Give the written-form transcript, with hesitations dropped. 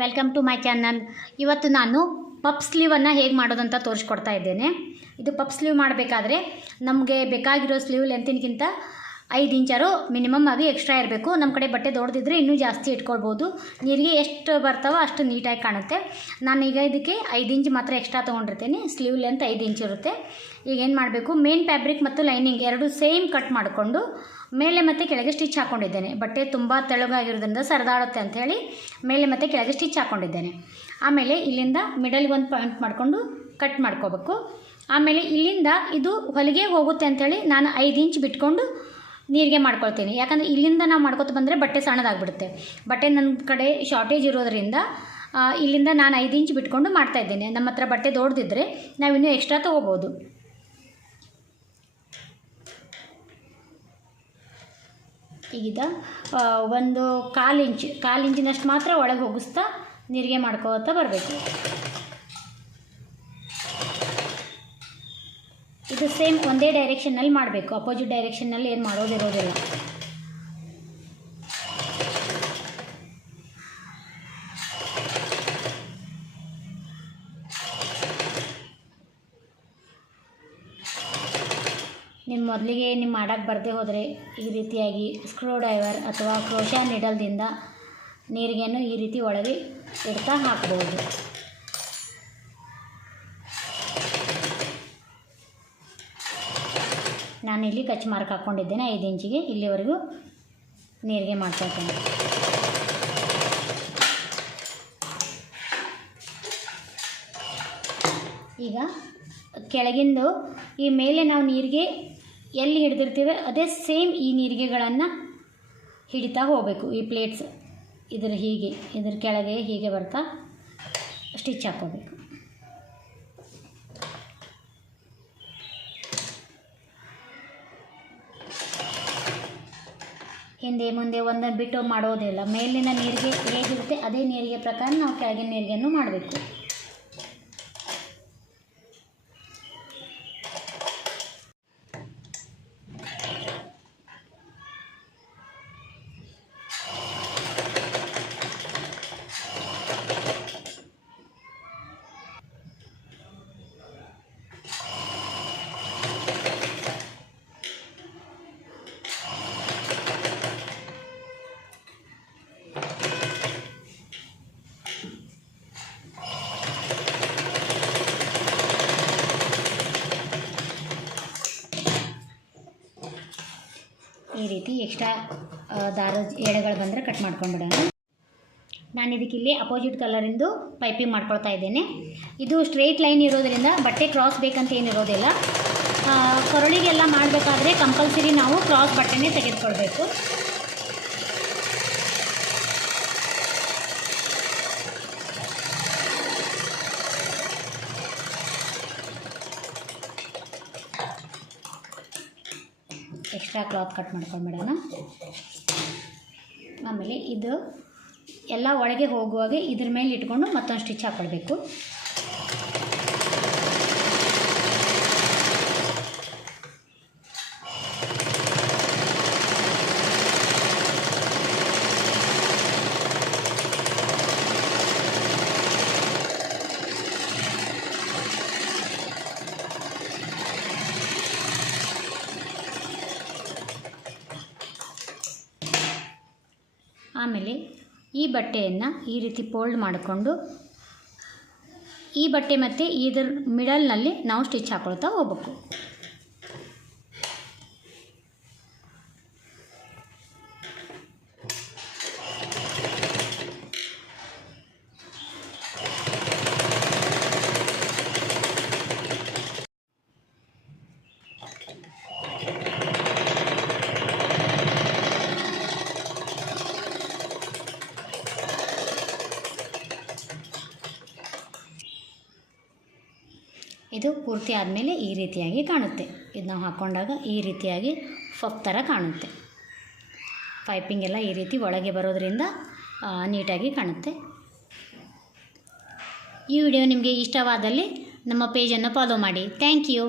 Welcome to my channel. ಇವತ್ತು ನಾನು puff ಸ್ಲೀವನ್ನು ಹೇಗೆ ಮಾಡೋದಂತ ತೋರಿಸ್ಕೊಡ್ತಾ ಇದ್ದೇನೆ. ಇದು ಪಪ್ ಸ್ಲೀವ್ ಮಾಡಬೇಕಾದ್ರೆ ನಮಗೆ ಬೇಕಾಗಿರೋ ಸ್ಲೀವ್ ಲೆಂತಿನಕ್ಕಿಂತ 5 ಇಂಚಾರು ಮಿನಿಮಮ್ ಆಗಿ ಎಕ್ಸ್ಟ್ರಾ ಇರಬೇಕು. ನಮ್ಮ ಕಡೆ ಬಟ್ಟೆ ದೊಡ್ಡದಿದ್ದರೆ ಇನ್ನೂ ಜಾಸ್ತಿ ಇಟ್ಕೊಳ್ಬೋದು. ನೀರಿಗೆ ಎಷ್ಟು ಬರ್ತಾವೋ ಅಷ್ಟು ನೀಟಾಗಿ ಕಾಣುತ್ತೆ. ನಾನೀಗ ಇದಕ್ಕೆ 5 ಇಂಚ್ ಮಾತ್ರ ಎಕ್ಸ್ಟ್ರಾ ತೊಗೊಂಡಿರ್ತೀನಿ. ಸ್ಲೀವ್ ಲೆಂತ್ 5 ಇಂಚ್ ಇರುತ್ತೆ. ಈಗ ಏನು ಮಾಡಬೇಕು, ಮೇನ್ ಫ್ಯಾಬ್ರಿಕ್ ಮತ್ತು ಲೈನಿಂಗ್ ಎರಡು ಸೇಮ್ ಕಟ್ ಮಾಡಿಕೊಂಡು ಮೇಲೆ ಮತ್ತು ಕೆಳಗೆ ಸ್ಟಿಚ್ ಹಾಕ್ಕೊಂಡಿದ್ದೇನೆ. ಬಟ್ಟೆ ತುಂಬ ತೆಳುಗಾಗಿರೋದ್ರಿಂದ ಸರಿದಾಡುತ್ತೆ ಅಂಥೇಳಿ ಮೇಲೆ ಮತ್ತು ಕೆಳಗೆ ಸ್ಟಿಚ್ ಹಾಕ್ಕೊಂಡಿದ್ದೇನೆ. ಆಮೇಲೆ ಇಲ್ಲಿಂದ ಮಿಡಲ್ಗೆ ಒಂದು ಪಾಯಿಂಟ್ ಮಾಡಿಕೊಂಡು ಕಟ್ ಮಾಡ್ಕೋಬೇಕು. ಆಮೇಲೆ ಇಲ್ಲಿಂದ ಇದು ಹೊಲಿಗೆ ಹೋಗುತ್ತೆ ಅಂಥೇಳಿ ನಾನು 5 ಇಂಚ್ ಬಿಟ್ಕೊಂಡು ನೀರಿಗೆ ಮಾಡ್ಕೊಳ್ತೀನಿ. ಯಾಕಂದರೆ ಇಲ್ಲಿಂದ ನಾವು ಮಾಡ್ಕೊತ ಬಂದರೆ ಬಟ್ಟೆ ಸಣ್ಣದಾಗ್ಬಿಡುತ್ತೆ. ಬಟ್ಟೆ ನನ್ನ ಕಡೆ ಶಾರ್ಟೇಜ್ ಇರೋದರಿಂದ ಇಲ್ಲಿಂದ ನಾನು 5 ಇಂಚ್ ಬಿಟ್ಕೊಂಡು ಮಾಡ್ತಾಯಿದ್ದೇನೆ. ನಮ್ಮ ಹತ್ರ ಬಟ್ಟೆ ದೊಡ್ಡದಿದ್ದರೆ ನಾವಿನ್ನೂ ಎಕ್ಸ್ಟ್ರಾ ತೊಗೋಬೋದು. ಈಗ ಒಂದು ಕಾಲು ಇಂಚಿನಷ್ಟು ಮಾತ್ರ ಒಳಗೆ ಹೋಗಿಸ್ತಾ ನೀರಿಗೆ ಮಾಡ್ಕೋತಾ ಬರಬೇಕು. ಇದು ಸೇಮ್ ಒಂದೇ ಡೈರೆಕ್ಷನ್ನಲ್ಲಿ ಮಾಡಬೇಕು, ಅಪೋಸಿಟ್ ಡೈರೆಕ್ಷನ್ನಲ್ಲಿ ಏನು ಮಾಡೋದಿರೋದಿಲ್ಲ. ಮೊದಲಿಗೆ ನೀವು ಮಾಡೋಕ್ಕೆ ಬರದೇ ಹೋದರೆ ಈ ರೀತಿಯಾಗಿ ಸ್ಕ್ರೂ ಡ್ರೈವರ್ ಅಥವಾ ಕ್ರೋಶಾ ನೀಡಲ್ದಿಂದ ನೀರಿಗೆಯನ್ನು ಈ ರೀತಿ ಒಳಗೆ ಇಡ್ತಾ ಹಾಕ್ಬೋದು. ನಾನಿಲ್ಲಿ ಕಚ್ ಮಾರ್ಕ್ ಹಾಕ್ಕೊಂಡಿದ್ದೇನೆ 5 ಇಂಚಿಗೆ. ಇಲ್ಲಿವರೆಗೂ ನೀರಿಗೆ ಮಾಡ್ಕೊಳ್ತೇನೆ. ಈಗ ಕೆಳಗಿಂದು ಈ ಮೇಲೆ ನಾವು ನೀರಿಗೆ ಎಲ್ಲಿ ಹಿಡಿದಿರ್ತೀವಿ ಅದೇ ಸೇಮ್ ಈ ನೀರಿಗೆಗಳನ್ನು ಹಿಡಿತಾ ಹೋಗಬೇಕು. ಈ ಪ್ಲೇಟ್ಸ್ ಇದ್ರ ಕೆಳಗೆ ಹೀಗೆ ಬರ್ತಾ ಸ್ಟಿಚ್ ಹಾಕ್ಕೋಬೇಕು. ಹಿಂದೆ ಮುಂದೆ ಒಂದನ್ನು ಬಿಟ್ಟು ಮಾಡೋದಿಲ್ಲ. ಮೇಲಿನ ನೀರಿಗೆ ಹೇಗಿರುತ್ತೆ ಅದೇ ನೀರಿಗೆ ಪ್ರಕಾರ ನಾವು ಕೆಳಗಿನ ನೀರಿಗೆಯನ್ನು ಮಾಡಬೇಕು. ಈ ರೀತಿ ಎಕ್ಸ್ಟ್ರಾ ದಾರದ ಎಳೆಗಳು ಬಂದರೆ ಕಟ್ ಮಾಡ್ಕೊಂಡ್ಬಿಡೋಣ. ನಾನು ಇದಕ್ಕಿಲ್ಲಿ ಅಪೋಸಿಟ್ ಕಲರಿಂದು ಪೈಪಿಂಗ್ ಮಾಡ್ಕೊಳ್ತಾ ಇದ್ದೇನೆ. ಇದು ಸ್ಟ್ರೈಟ್ ಲೈನ್ ಇರೋದರಿಂದ ಬಟ್ಟೆ ಕ್ರಾಸ್ ಬೇಕಂತ ಏನಿರೋದಿಲ್ಲ. ಕೊರಳಿಗೆಲ್ಲ ಮಾಡಬೇಕಾದ್ರೆ ಕಂಪಲ್ಸರಿ ನಾವು ಕ್ರಾಸ್ ಬಟ್ಟೆನೇ ತೆಗೆದುಕೊಳ್ಬೇಕು. ಎಕ್ಸ್ಟ್ರಾ ಕ್ಲಾತ್ ಕಟ್ ಮಾಡ್ಕೊಂಡ್ಬಿಡೋಣ. ಆಮೇಲೆ ಇದು ಎಲ್ಲ ಒಳಗೆ ಹೋಗುವಾಗ ಇದ್ರ ಮೇಲೆ ಇಟ್ಕೊಂಡು ಮತ್ತೊಂದು ಸ್ಟಿಚ್ ಹಾಕ್ಕೊಳ್ಬೇಕು. ಆಮೇಲೆ ಈ ಬಟ್ಟೆಯನ್ನು ಈ ರೀತಿ ಫೋಲ್ಡ್ ಮಾಡಿಕೊಂಡು ಈ ಬಟ್ಟೆ ಮತ್ತು ಇದರ ಮಿಡಲ್ನಲ್ಲಿ ನಾವು ಸ್ಟಿಚ್ ಹಾಕ್ಕೊಳ್ತಾ ಹೋಗ್ಬೇಕು. ಇದು ಪೂರ್ತಿ ಆದಮೇಲೆ ಈ ರೀತಿಯಾಗಿ ಕಾಣುತ್ತೆ. ಇದು ನಾವು ಹಾಕ್ಕೊಂಡಾಗ ಈ ರೀತಿಯಾಗಿ ಫಪ್ ಥರ ಕಾಣುತ್ತೆ. ಪೈಪಿಂಗ್ ಎಲ್ಲ ಈ ರೀತಿ ಒಳಗೆ ಬರೋದರಿಂದ ನೀಟಾಗಿ ಕಾಣುತ್ತೆ. ಈ ವಿಡಿಯೋ ನಿಮಗೆ ಇಷ್ಟವಾದಲ್ಲಿ ನಮ್ಮ ಪೇಜನ್ನು ಫಾಲೋ ಮಾಡಿ. Thank you.